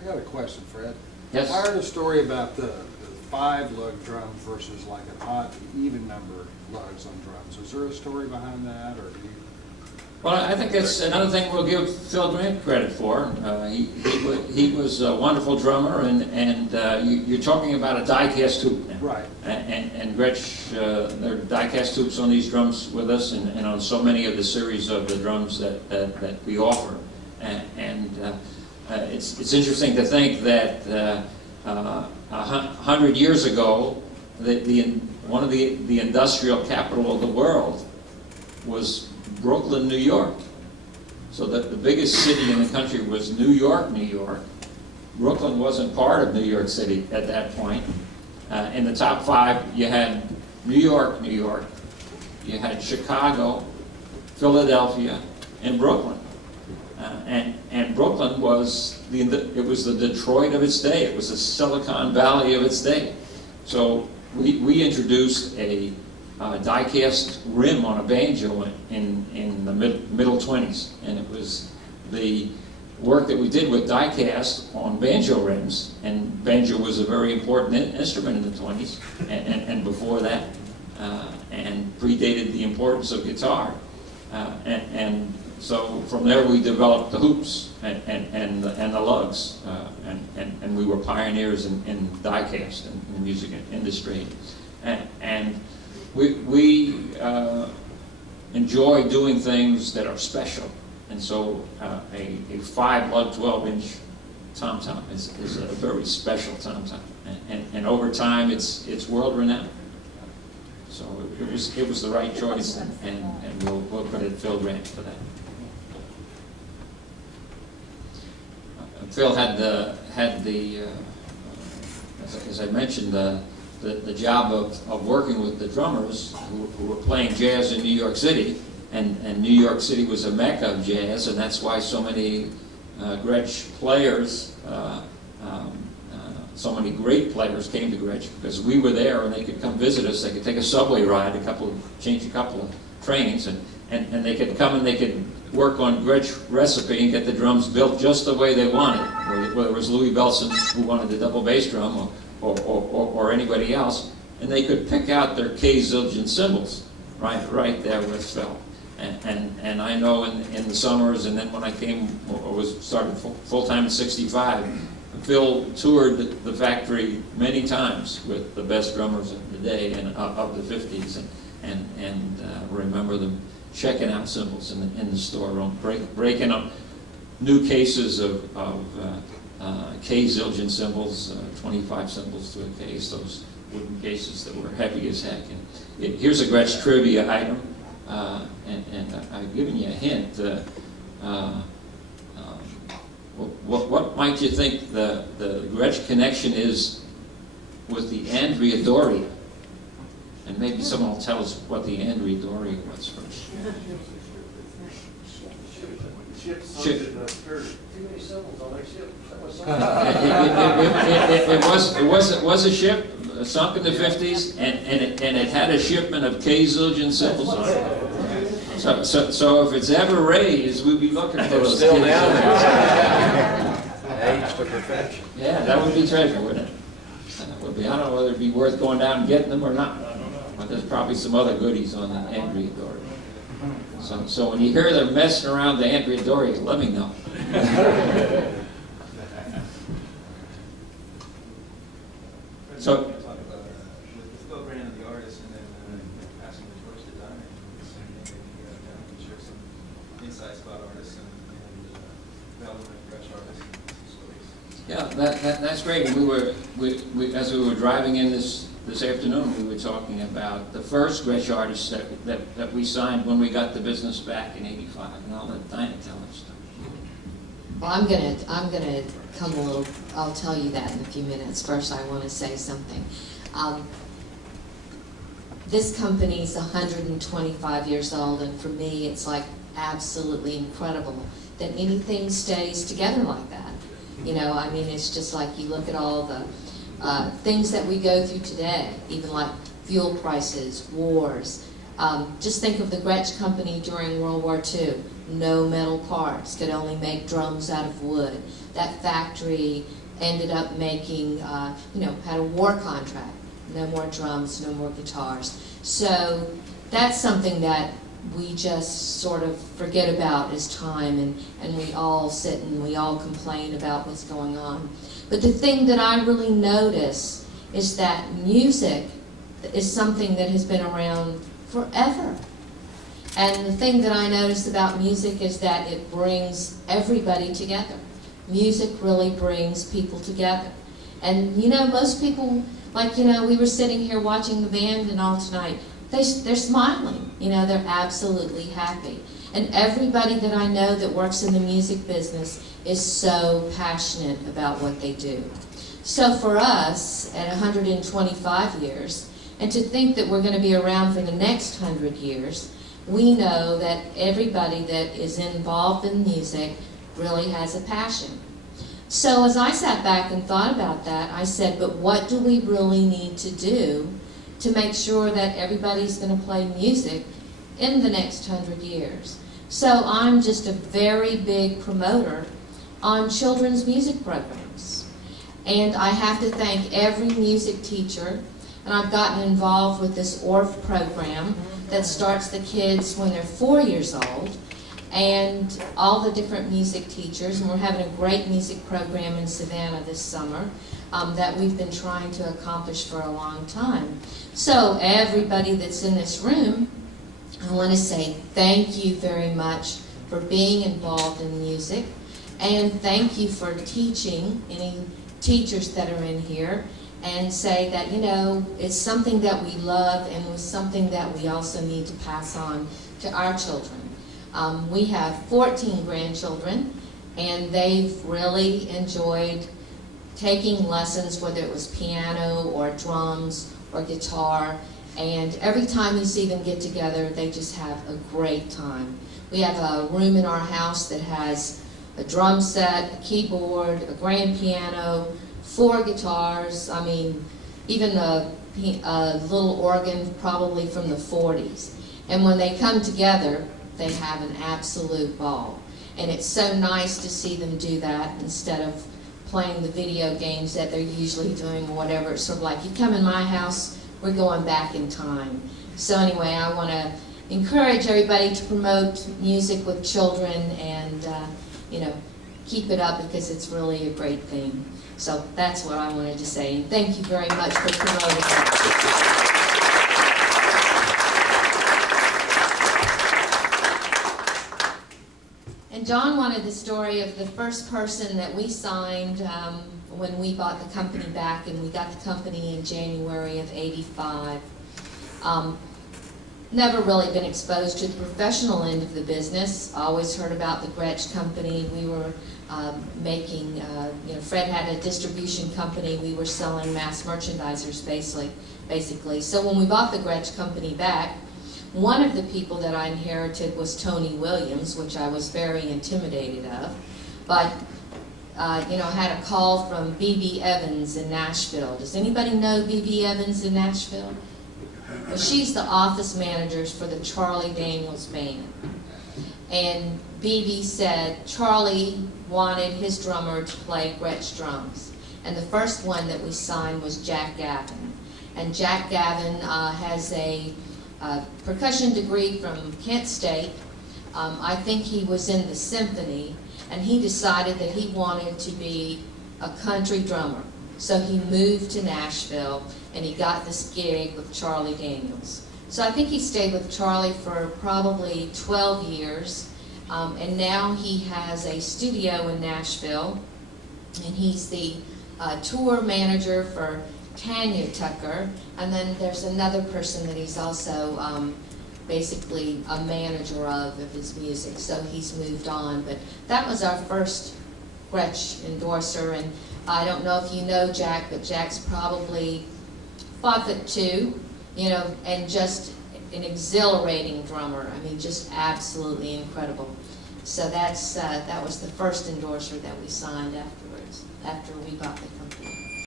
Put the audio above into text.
I got a question, Fred. Yes. I heard a story about the 5-lug drum versus like an odd, even number lugs on drums. Is there a story behind that, or do you? Well, I think that's another thing we'll give Phil Grant credit for. He was a wonderful drummer, and you're talking about a die-cast hoop now. Right. And Gretsch, there are die-cast hoops on these drums with us, and on so many of the series of the drums that we offer. It's interesting to think that 100 years ago, one of the industrial capital of the world was Brooklyn, New York. So that the biggest city in the country was New York, New York. Brooklyn wasn't part of New York City at that point. In the top 5, you had New York, New York. You had Chicago, Philadelphia, and Brooklyn. And Brooklyn was the Detroit of its day. It was the Silicon Valley of its day. So we introduced a die-cast rim on a banjo in the middle 20s, and it was the work that we did with die-cast on banjo rims, and banjo was a very important instrument in the 20s and before that, and predated the importance of guitar, and so from there we developed the hoops and the lugs, and we were pioneers in die-cast in the music industry, and we enjoy doing things that are special, and so a 5-lug 12-inch tom-tom is a very special tom-tom, and over time it's world-renowned. So it was the right choice, and we'll credit Phil Grant for that. Phil had as I mentioned, the job of working with the drummers who were playing jazz in New York City, and New York City was a mecca of jazz, and that's why so many Gretsch players, so many great players came to Gretsch, because we were there and they could come visit us. They could take a subway ride, change a couple of trains, and they could come and they could work on Gretsch recipe and get the drums built just the way they wanted, whether it was Louis Bellson who wanted a double bass drum, or anybody else, and they could pick out their K Zildjian cymbals right there with Phil. And I know in the summers, and then when I started full-time in '65, Phil toured the factory many times with the best drummers of the day and of the '50s, and remember them checking out cymbals in the storeroom, breaking up new cases of K Zildjian cymbals, 25 cymbals to a case, those wooden cases that were heavy as heck. And here's a Gretsch trivia item, and I've given you a hint. What might you think the Gretsch connection is with the Andrea Doria? And maybe someone will tell us what the Andrea Doria was first. It was a ship sunk in the 50s, and it had a shipment of K Zildjian cymbals on it. So if it's ever raised, we'll be looking for those. Still down there. Age to perfection. Yeah, that would be treasure, wouldn't it? Would be. I don't know whether it'd be worth going down and getting them or not. I don't know. But there's probably some other goodies on the Andrea Doria. So when you hear them messing around the Andrea Doria, let me know. So. With Phil Grant and the artist, and then passing the torch to Dinah, maybe share some insights about artists and Baldwin Gretsch artists and stories. Yeah, that's great. As we were driving in this afternoon, we were talking about the first Gretsch artists that we signed when we got the business back in '85, and I'll let Dinah tell us story. Well, I'm gonna come a little. I'll tell you that in a few minutes. First, I want to say something. This company's 125 years old, and for me, it's like absolutely incredible that anything stays together like that. You know, I mean, it's just like you look at all the things that we go through today, even like fuel prices, wars, Just think of the Gretsch Company during World War II. No metal parts, could only make drums out of wood. That factory ended up making, had a war contract. No more drums, no more guitars. So that's something that we just sort of forget about as time, and we all sit and we all complain about what's going on. But the thing that I really notice is that music is something that has been around forever. And the thing that I notice about music is that it brings everybody together. Music really brings people together. And most people, we were sitting here watching the band and all tonight, they're smiling, they're absolutely happy. And everybody that I know that works in the music business is so passionate about what they do. So for us, at 125 years, and to think that we're going to be around for the next 100 years, we know that everybody that is involved in music really has a passion. So as I sat back and thought about that, I said, but what do we really need to do to make sure that everybody's going to play music in the next 100 years? So I'm just a very big promoter on children's music programs. And I have to thank every music teacher, and I've gotten involved with this ORF program that starts the kids when they're 4 years old, and all the different music teachers, and we're having a great music program in Savannah this summer that we've been trying to accomplish for a long time. So everybody that's in this room, I want to say thank you very much for being involved in music, and thank you for teaching any teachers that are in here, and say that, it's something that we love and it's something that we also need to pass on to our children. We have 14 grandchildren, and they've really enjoyed taking lessons, whether it was piano or drums or guitar, and every time you see them get together, they just have a great time. We have a room in our house that has a drum set, a keyboard, a grand piano, 4 guitars, even a little organ probably from the 40s. And when they come together, they have an absolute ball. And it's so nice to see them do that instead of playing the video games that they're usually doing or whatever. It's sort of like, you come in my house, we're going back in time. So anyway, I want to encourage everybody to promote music with children and, keep it up, because it's really a great thing. So that's what I wanted to say, and thank you very much for promoting it. And John wanted the story of the first person that we signed when we bought the company back, and we got the company in January of '85. Never really been exposed to the professional end of the business. Always heard about the Gretsch Company. We were making, Fred had a distribution company. We were selling mass merchandisers, basically. So when we bought the Gretsch Company back, one of the people that I inherited was Tony Williams, which I was very intimidated of. But, I had a call from B.B. Evans in Nashville. Does anybody know B.B. Evans in Nashville? Well, she's the office manager for the Charlie Daniels Band. And B.B. said Charlie wanted his drummer to play Gretsch drums. And the first one that we signed was Jack Gavin. And Jack Gavin has a percussion degree from Kent State. I think he was in the symphony, and he decided that he wanted to be a country drummer. So he moved to Nashville, and he got this gig with Charlie Daniels. So I think he stayed with Charlie for probably 12 years, and now he has a studio in Nashville, and he's the tour manager for Tanya Tucker, and then there's another person that he's also basically a manager of his music, so he's moved on. But that was our first Gretsch endorser, and I don't know if you know Jack, but Jack's probably 5'2", and just an exhilarating drummer. I mean, just absolutely incredible. So that was the first endorser that we signed afterwards, after we bought the company.